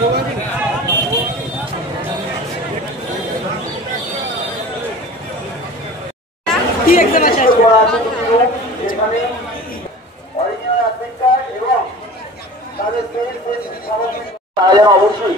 কি एग्जाम আছে এখানে অরিজিনাল অ্যাডমিট কার্ড এবং তাদের তাহলে অবশ্যই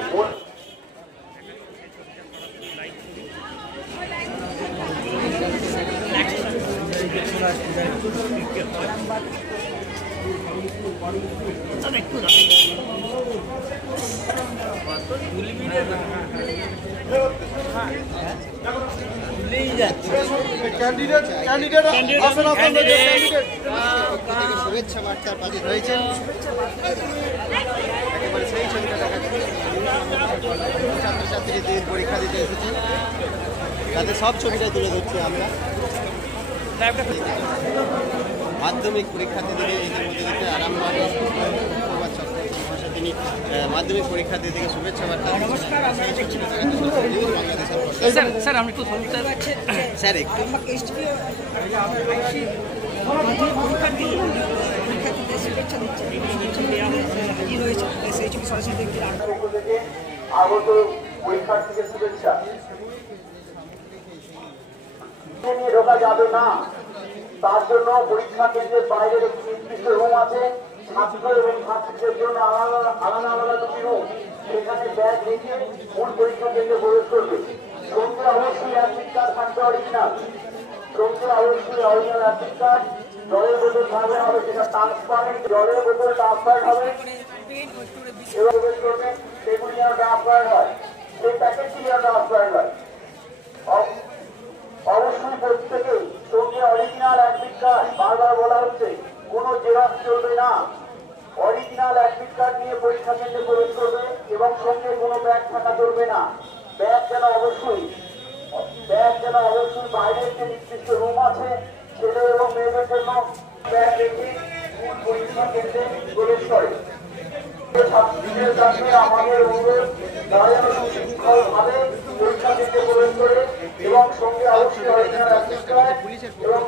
শুভেচ্ছা বার্তার পাশে রয়েছেন একেবারে সেই ছবিটা দেখাচ্ছি ছাত্রছাত্রীদের পরীক্ষা দিতে এসেছেন তাদের সব ছবিটা তুলে ধরছি আমরা মাধ্যমিক পরীক্ষার্থীদের এদের মধ্যে দিতে আরামবাগ তিনি মাধ্যমিক পরীক্ষার্থীদেরকে শুভেচ্ছা বার্তা স্যার আমি একটু স্যার একটু আগত পরীক্ষার্থীদের শুভেচ্ছা নিয়ে ঢোকা যাবে না তার জন্য পরীক্ষা কেন্দ্রের বাইরের একটি নির্দিষ্ট রুম আছে ছাত্র এবং ছাত্রীদের জন্য আলাদা আলাদা দুটি রুম সেখানে ব্যাগ রেখে মূল পরীক্ষা কেন্দ্রে প্রবেশ করবে সঙ্গে অবশ্যই অ্যাডমিট কার্ড থাকবে অরিজিনাল সঙ্গে অবশ্যই অরিজিনাল অ্যাডমিট কার্ড জলের বোতল থাকলে হবে সেটা ট্রান্সপারেন্ট জলের বোতল ট্রান্সফার হবে এবং করবে সেগুলি যেন ট্রান্সফার হয় সেই প্যাকেটটি যেন ট্রান্সফার হয় অবশ্যই প্রত্যেকেই সঙ্গে অরিজিনাল অ্যাডমিট কার্ড বারবার বলা হচ্ছে কোনো জেরক্স চলবে না অরিজিনাল অ্যাডমিট কার্ড নিয়ে পরীক্ষা কেন্দ্রে প্রবেশ করবে এবং সঙ্গে কোনো ব্যাগ থাকা চলবে না ব্যাগ যেন অবশ্যই বাইরের যে নির্দিষ্ট রুম আছে ছেলে এবং মেয়েদের জন্য ব্যাগ রেখে পরীক্ষা কেন্দ্রে প্রবেশ করে ছাত্রীদের কাছে আমাদের অনুরোধ তারা যেন সুশৃঙ্খলভাবে পরীক্ষা কেন্দ্রে প্রবেশ করে এবং সঙ্গে অবশ্যই অরিজিনাল অ্যাডমিট কার্ড এবং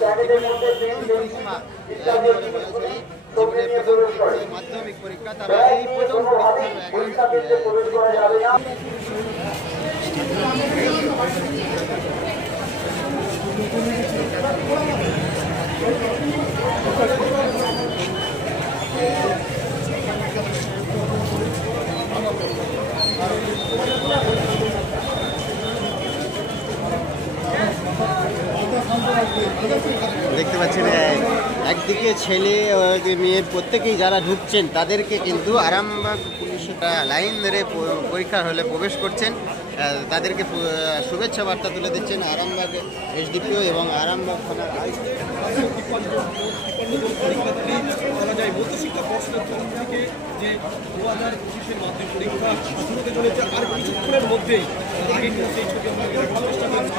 প্যাকেটের মধ্যে পেন পেন্সিল ইত্যাদি জিনিসগুলি সঙ্গে নিয়ে প্রবেশ করে মাধ্যমিক পরীক্ষা তারা এই প্রথম পরীক্ষা কেন্দ্রে প্রবেশ করা যাবে না দেখতে পাচ্ছেন একদিকে ছেলে মেয়ে প্রত্যেকেই যারা ঢুকছেন তাদেরকে কিন্তু আরামবাগ পুলিশরা লাইন ধরে পরীক্ষা হলে প্রবেশ করছেন তাদেরকে শুভেচ্ছা বার্তা তুলে দিচ্ছেন আরামবাগ এসডিপিও এবং আরামবাগ থানার বলা যায় মধ্যশিক্ষা পর্ষদের তরফ থেকে যে 2025-এর মাধ্যমিক পরীক্ষা শুরু হতে চলেছে আর কিছুক্ষণের মধ্যেই আগের সেই ছবি আমরা দেখার চেষ্টা করছি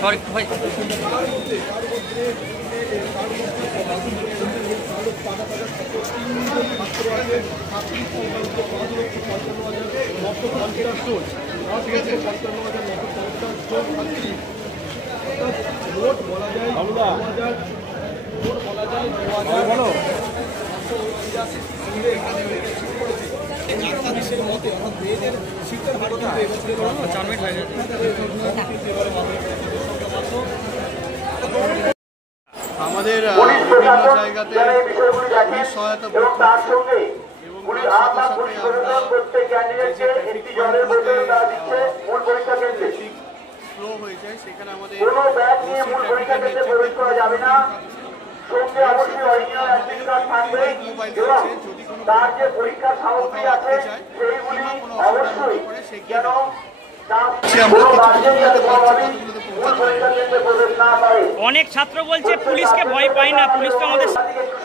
সরি ভাই মোট বলা যায় দেশের মতে অর্থাৎ মেয়েদের শিক্ষার হার কিন্তু এবছরের 4 মিনিট হয়ে গেছে আমাদের বিভিন্ন জায়গাতে পুলিশ সহায়তা এবং তার সঙ্গে পুলিশ আহ্বান পুলিশ প্রশাসন প্রত্যেক ক্যান্ডিডেটকে একটি জলের বোতল তারা দিচ্ছে মূল পরীক্ষা কেন্দ্রে ফ্লো হয়ে যায় সেখানে আমাদের কোনো ব্যাগ নিয়ে মূল পরীক্ষা কেন্দ্রে প্রবেশ করা যাবে না সঙ্গে অবশ্যই অরিজিনাল অ্যাডমিট কার্ড থাকবে এবং তার যে পরীক্ষার সামগ্রী আছে সেইগুলি অবশ্যই যেন অনেক ছাত্র বলছে পুলিশকে ভয় পায় না পুলিশ তো আমাদের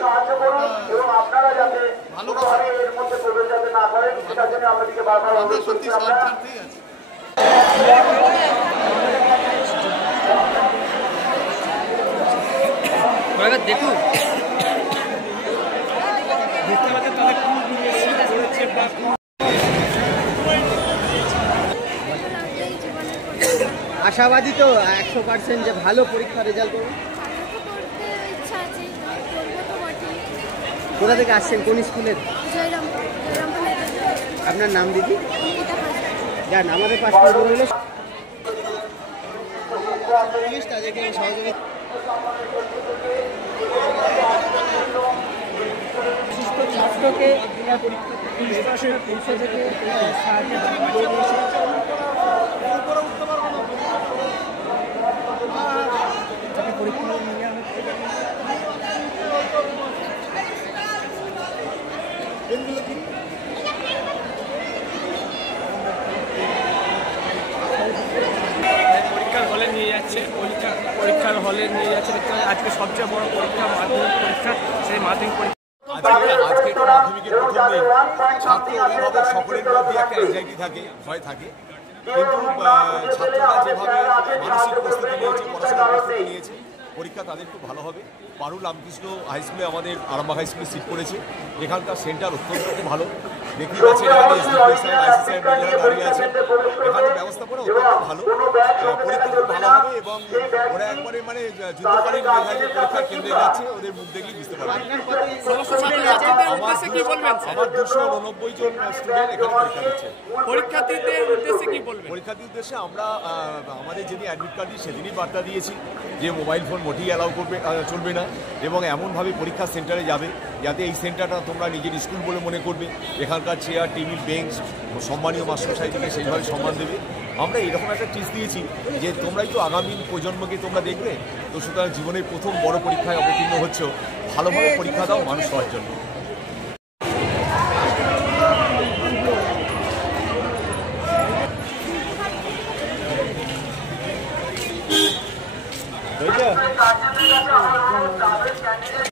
সাহায্য করুন এবং আপনারা যাতে ভালোভাবে এর মধ্যে প্রবেশ যাতে না করেন সেটার জন্য আমাদেরকে বারবার অনুরোধ করছি আমরা দেখুন আশাবাদী তো 100% যে ভালো পরীক্ষা রেজাল্ট করবে? করতে ইচ্ছা আছে, করবো তো বটেই। কোথা থেকে আসছেন, কোন স্কুলের? জয়রামপুর আপনার নাম দিদি? অঙ্কিতা হাসপাতাল। যান আমাদের পাশ থেকে দূর হইলো পুলিশ তাদেরকে সহযোগিতা বিশিষ্ট ছাত্রকে পৌঁছে যেতে পরীক্ষা নিয়ে হচ্ছে পরীক্ষার হলে নিয়ে যাচ্ছে, পরীক্ষার হলে নিয়ে যাচ্ছে। দেখতে পাচ্ছি আজকে সবচেয়ে বড় পরীক্ষা মাধ্যমিক পরীক্ষা, সেই মাধ্যমিক পরীক্ষা আজকে একটা মাধ্যমিকের প্রথম দিন, ছাত্র অভিভাবক সকলের মধ্যে একটা অ্যাংজাইটি থাকে, ভয় থাকে, কিন্তু ছাত্ররা যেভাবে মানসিক প্রস্তুতি নিয়েছে, পড়াশোনার প্রস্তুতি নিয়েছে, পরীক্ষা তাদের খুব ভালো হবে। পারুল রামকৃষ্ণ হাই স্কুলে আমাদের আরামবাগ হাই স্কুলে সিট করেছে, এখানকার সেন্টার অত্যন্ত খুব ভালো। দেখতে পাচ্ছেন এখানে এসডিপিএসআই, আইসিসিআই দাঁড়িয়ে আছে, এখানে ব্যবস্থাপনা অত্যন্ত ভালো, পরীক্ষা খুব ভালো হবে এবং ওরা একবারে মানে যুদ্ধকালীন মেধায় যে পরীক্ষার কেন্দ্রে যাচ্ছে ওদের মুখ দেখলেই বুঝতে পারবে। আমার 289 জন স্টুডেন্ট এখানে পরীক্ষা দিচ্ছে। পরীক্ষার্থীদের উদ্দেশ্যে কি বলবেন? পরীক্ষার্থীর উদ্দেশ্যে আমরা আমাদের যেদিন অ্যাডমিট কার্ড দিই সেদিনই বার্তা দিয়েছি যে মোবাইল ফোন মোটেই অ্যালাউ চলবে না এবং এমনভাবে পরীক্ষা সেন্টারে যাবে যাতে এই সেন্টারটা তোমরা নিজের স্কুল বলে মনে করবে, এখানকার চেয়ার টেবিল বেঞ্চ সম্মানীয় মাস্টারমশাইদেরকে সেইভাবে সম্মান দেবে। আমরা এরকম একটা টিপস দিয়েছি যে তোমরাই তো আগামী প্রজন্মকে তোমরা দেখবে, তো সুতরাং জীবনের প্রথম বড় পরীক্ষায় অবতীর্ণ হচ্ছ, ভালোভাবে পরীক্ষা দাও মানুষ হওয়ার জন্য। কার্যকরী